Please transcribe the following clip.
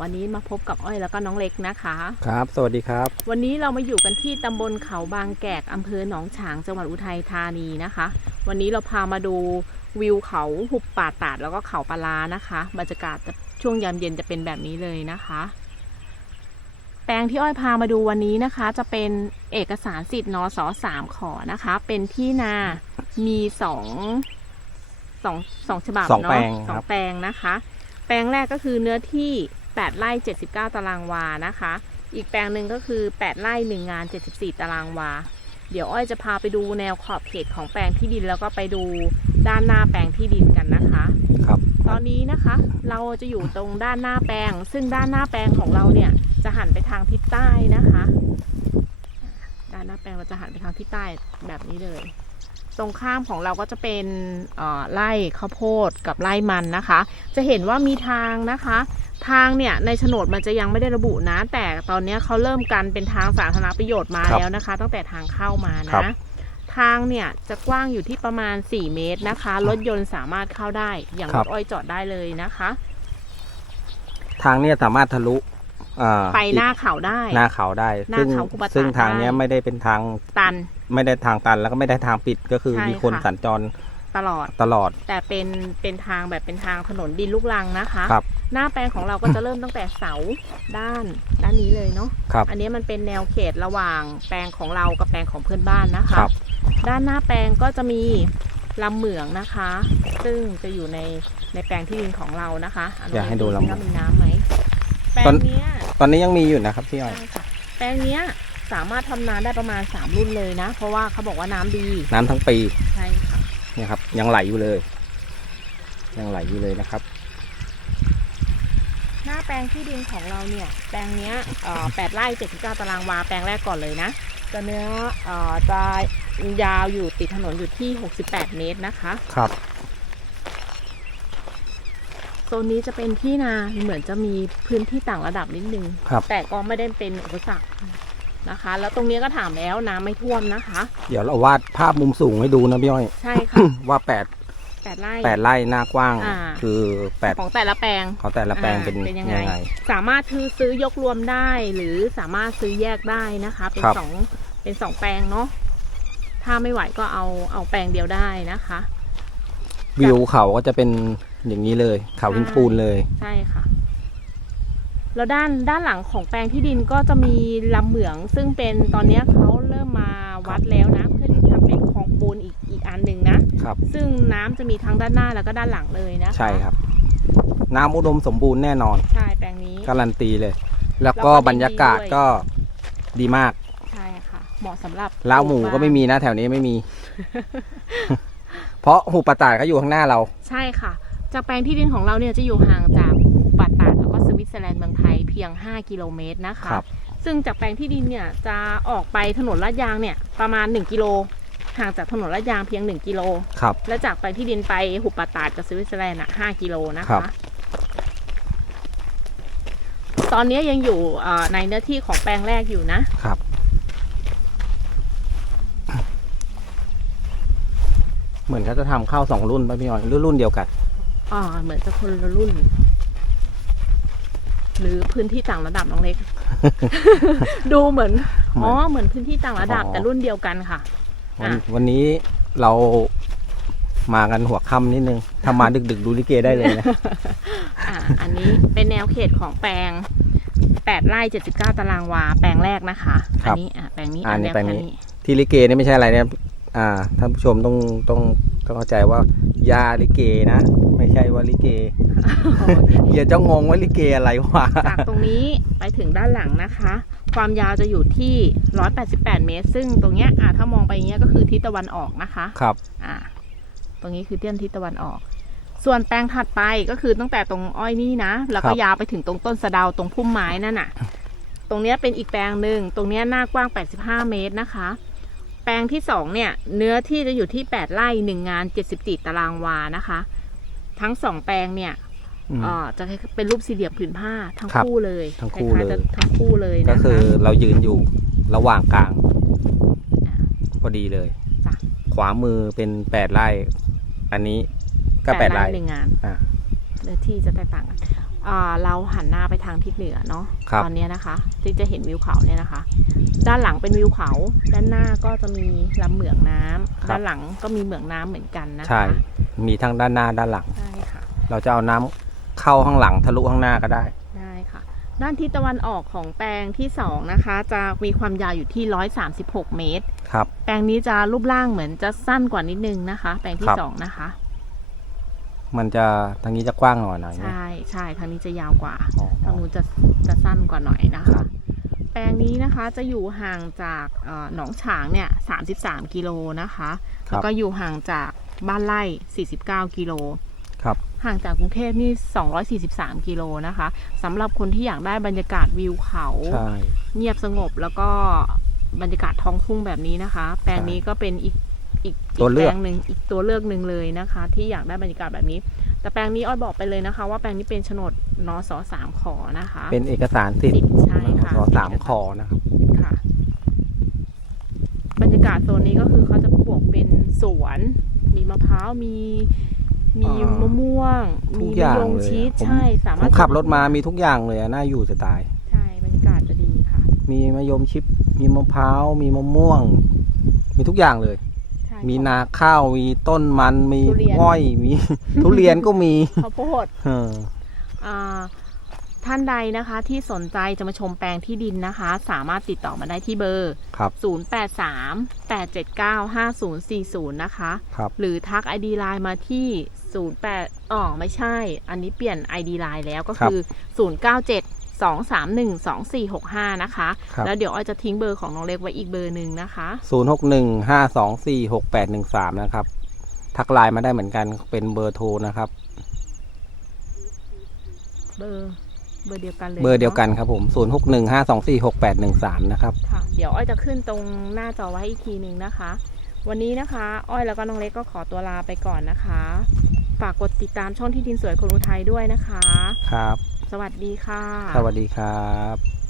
วันนี้มาพบกับอ้อยแล้วก็น้องเล็กนะคะ ครับ สวัสดีครับ วันนี้เรามาอยู่กันที่ตำบลเขาบางแกกอำเภอหนองฉางจังหวัดอุทัยธานีนะคะ วันนี้เราพามาดูวิวเขาหุบป่าตาดแล้วก็เขาปลาร้านะคะบรรยากาศจะช่วงยามเย็นจะเป็นแบบนี้เลยนะคะ แปลงที่อ้อยพามาดูวันนี้นะคะ จะเป็นเอกสารสิทธิ์นสสามขอนะคะ เป็นที่นามีสองสองสองฉบับสองเนาะแปลงสอครังบแปลงนะคะ แปลงแรกก็คือเนื้อที่ 8 ไร่ 79 ตารางวานะคะ อีกแปลงหนึ่งก็คือ 8 ไร่ 1 งาน 74 ตารางวา เดี๋ยวอ้อยจะพาไปดูแนวขอบเขตของแปลงที่ดินแล้วก็ไปดูด้านหน้าแปลงที่ดินกันนะคะ ครับ ตอนนี้นะคะ เราจะอยู่ตรงด้านหน้าแปลง ซึ่งด้านหน้าแปลงของเราเนี่ยจะหันไปทางทิศใต้นะคะ ด้านหน้าแปลงเราจะหันไปทางทิศใต้แบบนี้เลย ตรงข้ามของเราก็จะเป็นเอ่อไร่ข้าวโพดกับไร่มันนะคะ จะเห็นว่ามีทางนะคะ ทางเนี่ยในโฉนดมันจะยังไม่ได้ระบุนะ แต่ตอนเนี้ยเขาเริ่มกันเป็นทางสาธารณประโยชน์มาครับแล้วนะคะ ตั้งแต่ทางเข้ามาครันะบทางเนี่ยจะกว้างอยู่ที่ประมาณ 4 เมตรนะคะ รถยนต์สามารถเข้าได้อย่างรถอ้อยจอดได้เลยนะคะ ทางเนี้ยสามารถทะลุอ่าไปหน้าเขาได้ หน้าเขาได้หน้าซึ่งเขากุปตาซึ่งทางเนี้ยได้ไม่ได้เป็นทางตัน ไม่ได้ทางตันแล้วก็ไม่ได้ทางปิดก็คือใช่มีคนค่ะสัญจร ตลอด ตลอด แต่เป็นเป็นทางแบบเป็นทางถนนดินลูกรังนะคะ ครับหน้าแปลงของเราก็จะเริ่มตั้งแต่เสาด้านด้านนี้เลยเนาะ ครับ อันนี้มันเป็นแนวเขตระหว่างแปลงของเรากับแปลงของเพื่อนบ้านนะคคะรับ ด้านหน้าแปลงก็จะมีลำเหมืองนะคะ ซึ่งจะอยู่ในในแปลงที่ดินของเรานะคะะอยากให้ดูลำเหมืองว่ามีน้ำไหมแปลตอน งเนี้ยตอนนี้ยังมีอยู่นะครับพี่อ้อย ใช่ค่ะแปลงเนี้ยสามารถทำนาได้ประมาณ 3 รุ่นเลยนะ เพราะว่าเขาบอกว่าน้ำดี น้ำทั้งปีใช่ค่ะเนี่ยครับ ยังไหลอยู่เลย ยังไหลอยู่เลยนะครับ หน้าแปลงที่ดินของเราเนี่ย แปลงเนี้ยเอ่อแปดไร่เจ็ดสิบเก้าตารางวาแปลงแรกก่อนเลยนะจะเนื้อเอ่อจะยาวอยู่ติดถนนอยู่ที่68เมตรนะคะ ครับโซนนี้จะเป็นที่นาเหมือนจะมีพื้นที่ต่างระดับนิดนึงครับแต่ก็ไม่ได้เป็นอุปสรรค นะคะ แล้วตรงนี้ก็ถามแล้วน้ำไม่ท่วมนะคะ เดี๋ยวเราวาดภาพมุมสูงให้ดูนะพี่อ้อย ใช่ค่ะ ว่าแปดแปดไร่ แปดไร่หน้ากว้าง อ่า คือแปดของแต่ละแปลง ของแต่ละแปลงอ่าเป็นเป็นยังไงยังไง สามารถซื้อซื้อยกรวมได้ หรือสามารถซื้อแยกได้นะคะ เป็นครับ สองเป็นสองแปลงเนาะถ้าไม่ไหวก็เอาเอาแปลงเดียวได้นะคะ วิวเขาก็จะเป็นอย่างนี้เลย เขาหินปูนเลย ใช่ค่ะ แล้วด้านด้านหลังของแปลงที่ดินก็จะมีลำเหมือง ซึ่งเป็นตอนเนี้ยเขาเริ่มมาวัดแล้วนะ เพื่อที่ทำเป็นคลองปูนอีกอีกอันหนึ่งนะครับ ซึ่งน้ำจะมีทั้งด้านหน้าแล้วก็ด้านหลังเลยนะคะใช่ครับ น้ำอุดมสมบูรณ์แน่นอน ใช่แปลงนี้ การันตีเลย แล้วก็แล้วก็บรรยากาศดีด้วย ก็ดีมากใช่ค่ะ เหมาะสำหรับล้าวหมูก็ไม่มีนะแถวนี้ไม่มี เพราะหูปะตาดเขาอยู่ข้างหน้าเรา ใช่ค่ะจากแปลงที่ดินของเราเนี่ยจะอยู่ห่างจาก ซอร์แลนด์เมืองไทยเพียง 5 กิโลเมตรนะคะ ครับ ซึ่งจากแปลงที่ดินเนี่ยจะออกไปถนนลาดยางเนี่ยประมาณ 1 กิโลห่างจากถนนลาดยางเพียง 1 กิโล ครับ และจากแปลงที่ดินไปหุบปัตตาดกับสวิตเซอร์แลนด์อะ5กิโลนะครัคะ บ ตอนนี้ยังอยู่เอ่อในเนื้อที่ของแปลงแรกอยู่นะ ครับ เหมือนเขาจะทำข้าวสองรุ่นป่ะพี่ออยรุ่นรุ่นเดียวกัน อ่าเหมือนจะคนละรุ่น หรือพื้นที่ต่างระดับน้องเล็ก ดูเหมือนอ๋อเหมือนพื้นที่ต่างระดับอ๋อแต่รุ่นเดียวกันค่ะ วันอะวันนี้เรามากันหัวค่ำนิดนึงถ้ามาดึกดึกๆดูลิเกได้เลยนะอ่าอันนี้เป็นแนวเขตของแปลงแปดไร่เจ็ดสิบเก้าตารางวา แปลงแรกนะคะครัอับนี้อ่าแปลงนี้อ่าอันนี่แนวแปลงแค่นี้นี้ ที่ลิเกนี่ไม่ใช่อะไรนะอ่าท่านผู้ชมต้องต้อง ต้องเข้าใจว่ายาลิเกนะ ไม่ใช่ว่าลิเกอย่าเจ้างงว่าลิเกอะไรวะจากตรงนี้ไปถึงด้านหลังนะคะ ความยาวจะอยู่ที่ 188 เมตร ซึ่งตรงเนี้ยอ่าถ้ามองไปอย่างเงี้ยก็คือทิศตะวันออกนะคะครับอ่าตรงนี้คือเตี้ยนทิศตะวันออก ส่วนแปลงถัดไปก็คือตั้งแต่ตรงอ้อยนี่นะ แล้วก็ครับยาวไปถึงตรงต้นสะเดาตรงพุ่มไม้นั่นน่ะ ตรงเนี้ยเป็นอีกแปลงหนึ่งตรงเนี้ยหน้ากว้าง 85 เมตรนะคะ แปลงที่สองเนี่ย เนื้อที่จะอยู่ที่8ไร่หนึ่งงาน74ตารางวานะคะ ทั้งสองแปลงเนี่ยอืมเอ่อจะเป็นรูปสี่เหลี่ยมผืนผ้าทั้งครับคู่เลยทั้งคู่ล้ายๆจะเลยทั้งคู่เลยนะคะก็คือเรายืนอยู่ระหว่างกลาง พอดีเลยจ้ะขวามือเป็นแปดไร่ อันนี้ก็แปดไร่หนึ่งงานอ่า เนื้อที่จะแตกต่างกันอ่าเราหันหน้าไปทางทิศเหนือเนาะครับตอนเนี้ยนะคะจึงจะเห็นวิวเขาเนี่ยนะคะ ด้านหลังเป็นวิวเขา ด้านหน้าก็จะมีลำเหมืองน้ำด้านหลังก็มีเหมืองน้ำเหมือนกันนะคะใช่มีทั้งด้านหน้าด้านหลังใช่ค่ะ เราจะเอาน้ำเข้าข้างหลังทะลุข้างหน้าก็ได้ได้ค่ะ ด้านทิศตะวันออกของแปลงที่สองนะคะ จะมีความยาวอยู่ที่136เมตร ครับ แปลงนี้จะรูปร่างเหมือนจะสั้นกว่านิดนึงนะคะ แปลงที่ครับสองนะคะ มันจะทางนี้จะกว้างหน่อยหน่อยนะใช่ใช่ทางนี้จะยาวกว่าอ๋อ ทางนู้นจะจะสั้นกว่าหน่อยนะครัคะบแปลงนี้นะคะจะอยู่ห่างจากเอ่อหนองฉางเนี่ย33 กิโลนะคะคแล้วรับก็อยู่ห่างจากบ้านไร่ 49 กิโล ครับ ห่างจากกรุงเทพนี่ 243 กิโลนะคะสำหรับคนที่อยากได้บรรยากาศวิวเขา ใช่ เงียบสงบแล้วก็บรรยากาศท้องทุ่งแบบนี้นะคะ แปลงนี้ก็เป็นอีก อีกตัวเลือกแปลงหนึ่งอีกตัวเลือกหนึ่งเลยนะคะ ที่อยากได้บรรยากาศแบบนี้ แต่แปลงนี้อ้อยบอกไปเลยนะคะ ว่าแปลงนี้เป็นโฉนดนสสามขอนะคะ เป็นเอกสารสิทธิ์สิทธิ์ใช่ค่ะสสามคอนะครับค่ะ บรรยากาศโซนนี้ก็คือเขาจะปลูกเป็นสวน มีมะพร้าวมีมีอ่ามมะม่วงทุมีกอย่างมะยงเลยชีสอะผมใช่สาผมารถขับรถมามีทุกอย่างเลยอะน่าอยู่จะตาย ใช่บรรยากาศจะดีค่ะ มีมะยมชิปมีมะพร้าวมีมะม่วง มีทุกอย่างเลยใช่ มีนาข้าว มีต้นมัน มีทุเรียน อ้อย มี ทุเรียนก็มีข้าวโพดเอออ่าท่านใดนะคะที่สนใจจะมาชมแปลงที่ดินนะคะ สามารถติดต่อมาได้ที่เบอร์ ครับ 0838795040 นะคะ ครับ หรือทัก ID Line มาที่ 08อ๋อไม่ใช่ อันนี้เปลี่ยน ID Line แล้วก็คือ 097 231 2465 นะคะ ครับ แล้วเดี๋ยวอ้อยจะทิ้งเบอร์ของน้องเล็กไว้อีกเบอร์หนึ่งนะคะ ศูนย์หกหนึ่งห้าสองสี่หกแปดหนึ่งสามนะครับ ทักไลน์มาได้เหมือนกันเป็นเบอร์โทรนะครับ เบอร์เบอร์เดียวกันเลยเบอร์เดียวนาะกันครับผมศูนย์หกหนึ่งห้าสองสี่หกแปดหนึ่งสามนะครับ ค่ะ เดี๋ยวอ้อยจะขึ้นตรงหน้าจอไว้ให้อีกทีหนึ่งนะคะ วันนี้นะคะ อ้อยแล้วก็น้องเล็กก็ขอตัวลาไปก่อนนะคะ ฝากกดติดตามช่องที่ดินสวยคนอุทัยด้วยนะคะ ครับ สวัสดีค่ะ สวัสดีครับ